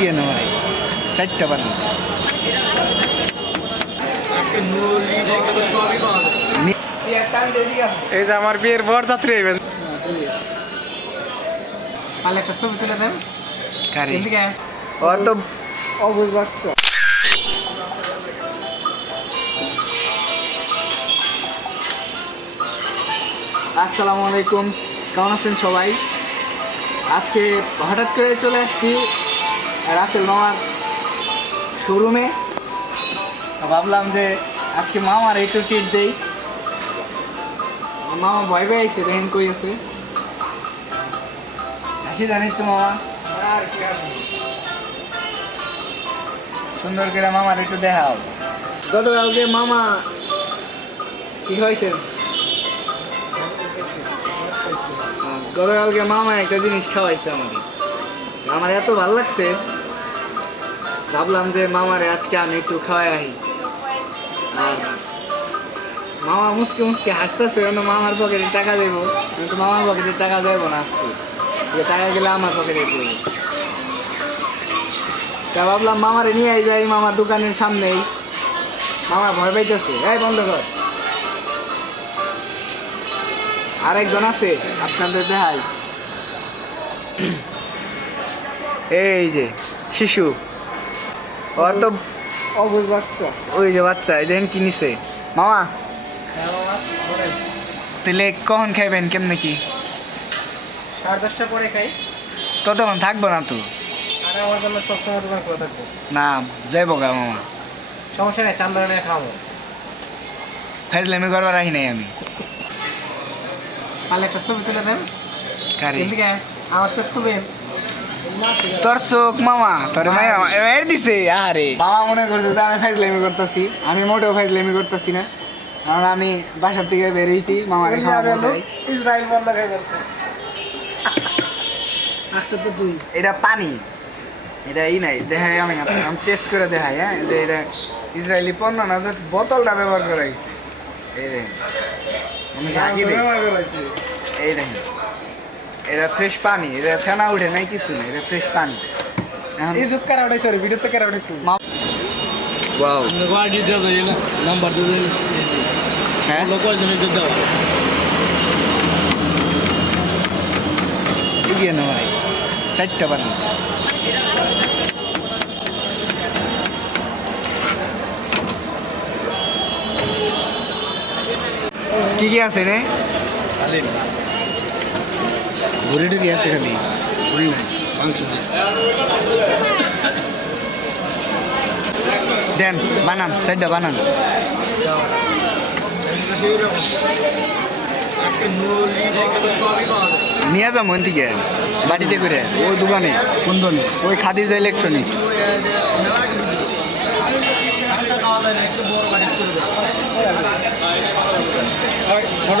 দিয়ে না ভাই চারটা বানান। এই যে আমার বিয়ের বর যাত্রী হইবেন। একটা ছবি তুলে দেন। কারি? ওর তো অবুঝ বাচ্চা। আসসালামু আলাইকুম। কেমন আছেন সবাই? আজকে হঠাৎ করে চলে আসছি রাসেল মামার শোরুমে ভাবলাম যে আজকে মামার একটু চিট দেই। মামা ভয় পেয়ে আইসে দেখেন কই আছে। আসি জানি একটু মামা। সুন্দর করে মামার একটু দেখাও। গতকালকে মামা কি হয়েছে গতকালকে মামা একটা জিনিস খাওয়াইছে আমাকে। আমার এত ভালো লাগছে। ভাবলাম যে মামারে আজকে আমি একটু খাওয়াই আহি আর মামা মুসকে মুসকে হাসতেছে কেন মামার পকেটে টাকা দেবো। কিন্তু মামার পকেটে টাকা দেবো না আজকে। যে টাকা গেলে আমার পকেটে দেবো। তা ভাবলাম মামারে নিয়ে যাই, মামার দোকানের সামনেই। মামা ভয় পাইতেছে, এই বন্ধ কর। আরেকজন আছে, আপনাদের দেখাই। এই যে শিশু। ওর তো অবুঝ বাচ্চা। ওই যে বাচ্চা এই দেখেন কি নিছে। মামা তাহলে কখন খাইবেন কেমনে কি? সাড়ে দশটা পরে খাই। ততক্ষণ থাকব না তো? আর আমার জন্য সবসময় দোকান খোলা থাকবে। না যাইব গা মামা। সমস্যা নেই চান্দা নিয়ে খাব ফেজলামি করবার রাখি নাই আমি। তাহলে একটা ছবি তুলে দেন। কারি? আমার চোখ তুলেন তোর চোখ মামা তোর এর দিছে আরে মামা মনে করছে যে আমি ফাইজলামি করতেছি আমি মোটেও ফাইজলামি করতেছি না। কারণ আমি বাসার থেকে বেরিয়েছি মামার ইসরায়েল বন্ধ হয়ে যাচ্ছে আচ্ছা তো তুই এটা পানি? এটা ই নাই দেখাই আমি আমি টেস্ট করে দেখাই হ্যাঁ? যে এটা ইসরায়েলি পণ্য না জাস্ট বোতলটা ব্যবহার করা হয়েছে। এই দেখেন। দিই এই দেখেন। এটা ফ্রেশ পানি এটা ফেনা উঠে নাই কিছু নেই এটা ফ্রেশ পানি। এই যুগ কারা উঠাইছে ভিডিওতে কারা উঠাইছে? ওয়াও গাড়ি দিয়ে দেয় না নাম্বার দিয়ে দেয় হ্যাঁ? লোকাল জন্য দিয়ে দেওয়া এই দিয়ে না ভাই চারটা বানান কি কি আছে রে আলিম। ঘুরে টুরি আছে খালি বুঝলি না মাংস। দেন বানান চারটা বানান। নিয়ে যাও মন থেকে বাড়িতে করে ওই দোকানে কোন ধরনের ওই খাদিজা ইলেকট্রনিক্স ছোট।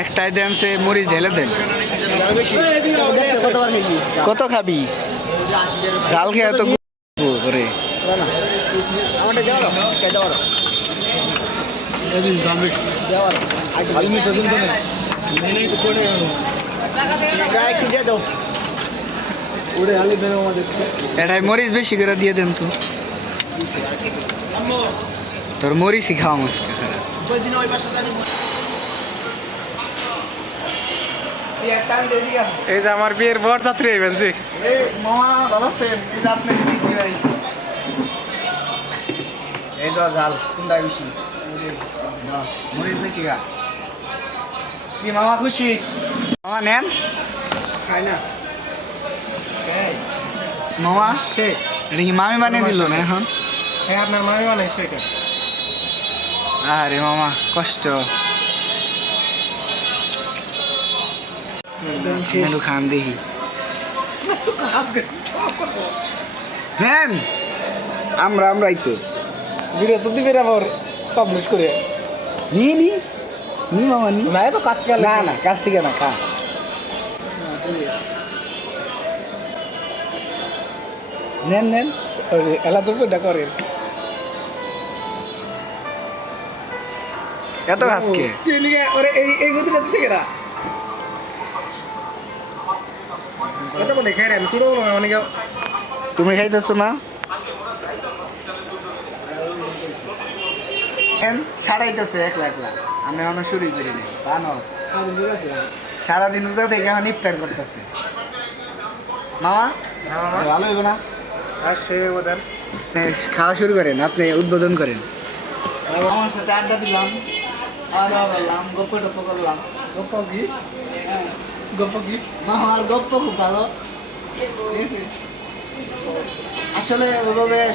একটাই দেন, সে মরিচ ঢেলে দেন। কত খাবি? জাল খেয়ে তো করে এটাই মরিচ বেশি করে দিয়ে দেন তো। তোর মরিচই খাওয়া মুসকে খারাপ। এই যে আমার বিয়ের বর যাত্রী হইবেন জি মামা ভালো আছেন? এই যে আপনাকে ঠিক দিয়ে আইছি এই তো জাল কোনটা বেশি মরিচ বেশি খা। কি মামা খুশি? মামা নেন। খাই না। মামা এটা কি মামি বানিয়ে দিল না এখন? হ্যাঁ আপনার মামি বানাইছে এটা। আরে মামা কষ্ট। একটু খান দেখি। ফ্যান আমরা আমরাই তো। ভিডিও তো দিবে আবার পাবলিশ করে। নি নি। নি মামা নি। না তো কাজ কাল না না কাছ থেকে না খা। নেন নেন। এলা তো পেটা করে এত আজকে এই এই গতিটা দিছে কেরা তুমি খাইতেছো না? সারাইতেছে একলা একলা। আমি শুরু করিনি সারাদিন উজা থেকে এখন ইফতার করতেছে। মামা? ভালো হইব না? আর সে খাওয়া শুরু করেন আপনি উদ্বোধন করেন। আমার সাথে আড্ডা দিলাম খাওয়া দাওয়া করলাম গপ্প টপ্প করলাম। গপ্প কি? হ্যাঁ গপ্প কি? মামার খুব ভালো। আসলে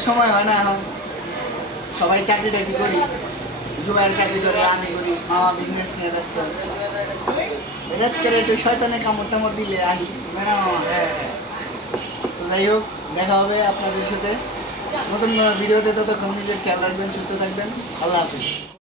সময় হয় না এখন। সবাই চাকরি টাকরি করি। জুবাইয়ের চাকরি করে আমি করি মামা বিজনেস নিয়ে ব্যস্ত। করে একটু শয়তানের কামড় টামড় দিলে আহি মামা? তো যাই হোক দেখা হবে আপনাদের সাথে। নতুন ভিডিওতে ততক্ষণ নিজের খেয়াল রাখবেন সুস্থ থাকবেন। আল্লাহ হাফিজ।